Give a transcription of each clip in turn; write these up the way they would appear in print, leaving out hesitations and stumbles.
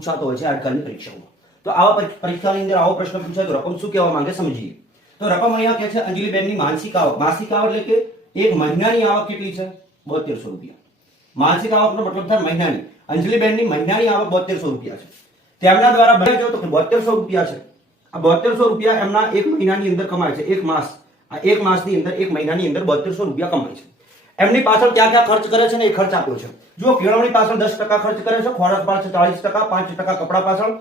પૂછાતો હોય છે આજકાલની પરીક્ષાઓમાં. તો આવા પરીક્ષાની અંદર આવો પ્રશ્ન પૂછાય તો રકમ શું કહેવા માંગે સમજીએ. તો રકમ અહીંયા કહે છે અંજલિબેનની માસિક આવક. માસિક આવક એટલે કે એક મહિનાની આવક કેટલી છે? 7200 રૂપિયા. માસિક આવકનો મતલબ થાય મહિનાની. અંજલિબેનની મહિનાની આવક 7200 રૂપિયા છે. તેમના દ્વારા બને જો તો 7200 રૂપિયા છે. આ 7200 રૂપિયા એમના એક મહિનાની અંદર કમાય છે. એક માસ, આ એક માસની અંદર, એક મહિનાની અંદર 7200 રૂપિયા કમાય છે. એમની પાછળ ક્યાં ક્યાં ખર્ચ કરે છે ને એ ખર્ચ આપ્યો છે. જો કેળવણી પાછળ 10% ખર્ચ કરે છે, ખોરાક પાછળ 40%, 5% કપડા પાછળ,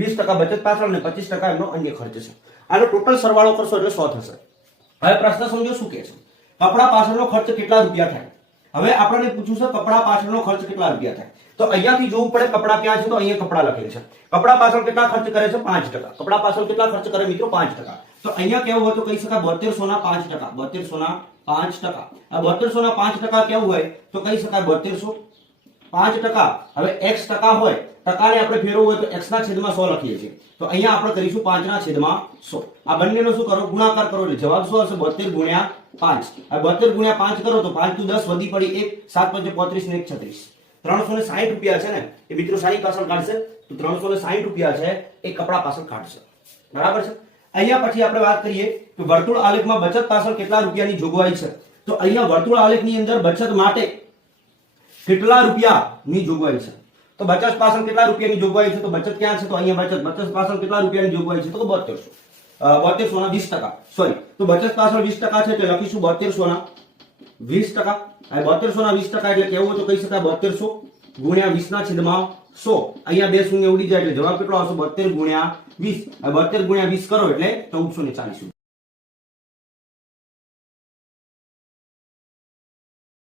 20% બચત પાછળ અને 25% એમનો અન્ય ખર્ચ છે. આનો ટોટલ સરવાળો કરશો એટલે 100 થશે. હવે પ્રશ્ન સમજો શું કહે છે. કપડા પાછળનો ખર્ચ કેટલા રૂપિયા થાય? હવે આપણને પૂછ્યું છે કપડા પાછળનો ખર્ચ કેટલા રૂપિયા થાય. તો અહીંયાથી જોવું પડે કપડા ક્યાં છે, તો અહીંયા કપડા લખેલ છે. કપડા પાછળ કેટલા ખર્ચ કરે છે? 5%. કપડા પાછળ કેટલા ખર્ચ કરે મિત્રો? 5%. તો અહીંયા કેવું હોય તો કહી શકાય 7200 ના 5%. 7200 ના 5%. આ 7200 ના 5% કેવું હોય તો કહી શકાય 7200 5%. હવે x ટકા હોય, ટકાને આપણે ફેરવવું હોય તો x ના છેદમાં 100 લખીએ છીએ. તો અહીંયા આપણે કરીશું 5 ના છેદમાં 100. આ બંનેનો શું કરો? ગુણાકાર કરો એટલે જવાબ શું આવશે? 72 ગુણ્યા 5. આ 72 ગુણ્યા 5 કરો તો 5 × 10 વધી પડી 1, 7 × 35 ને 1 36. 360 રૂપિયા છે ને એ મિત્રો શાની પાછળ કાઢશે? તો 360 રૂપિયા છે એ કપડા પાછળ કાઢશે. બરાબર છે. અહીંયા પછી આપણે વાત કરીએ કે વર્તુળ આલેખમાં બચત પાછળ કેટલા રૂપિયાની જોગવાઈ છે. તો અહીંયા વર્તુળ આલેખની અંદર બચત માટે કેટલા રૂપિયાની જોગવાઈ છે? તો બચત પાછળ કેટલા રૂપિયાની જોગવાઈ છે? તો બચત ક્યાં છે? તો અહીંયા બચત પાછળ કેટલા રૂપિયાની જોગવાઈ છે? તો 7200. 7200 ના 20%. સોરી, તો બચત પાછળ 20% છે એટલે લખીશું 7200 ના 20%. આ 7200 ના 20% એટલે કેવું તો કહી શકાય 7200 ગુણ્યા 20 ના છેદમાં 100. અહીંયા બે શૂન્ય ઉડી જાય એટલે જવાબ કેટલો આવશે? 72 ગુણ્યા 20. આ 72 ગુણ્યા 20 કરો એટલે 1440.